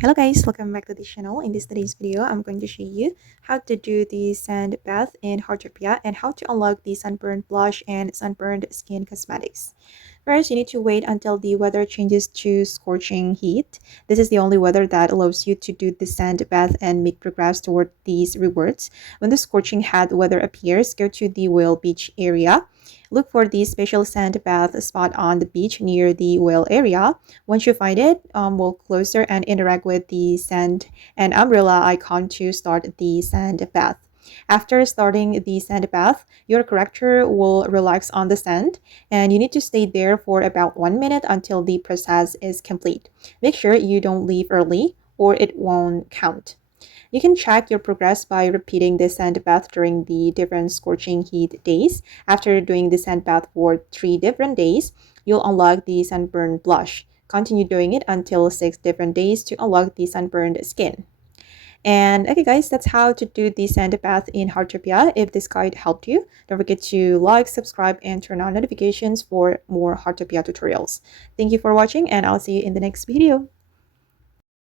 Hello guys, welcome back to the channel. In today's video, I'm going to show you how to do the sand bath in Heartopia and how to unlock the Sunburned Blush and Sunburned Skin cosmetics. First, you need to wait until the weather changes to Scorching Heat. This is the only weather that allows you to do the sand bath and make progress toward these rewards. When the Scorching Heat weather appears, go to the Whale Beach area. Look for the special sand bath spot on the beach near the whale area. Once you find it, walk closer and interact with the sand and umbrella icon to start the sand bath. After starting the sand bath, your character will relax on the sand and you need to stay there for about 1 minute until the process is complete. Make sure you don't leave early or it won't count. You can check your progress by repeating the sand bath during the different scorching heat days. After doing the sand bath for 3 different days, you'll unlock the sunburn blush. Continue doing it until 6 different days to unlock the sunburned skin. And okay guys, that's how to do the sand bath in Heartopia. If this guide helped you, don't forget to like, subscribe, and turn on notifications for more Heartopia tutorials. Thank you for watching and I'll see you in the next video.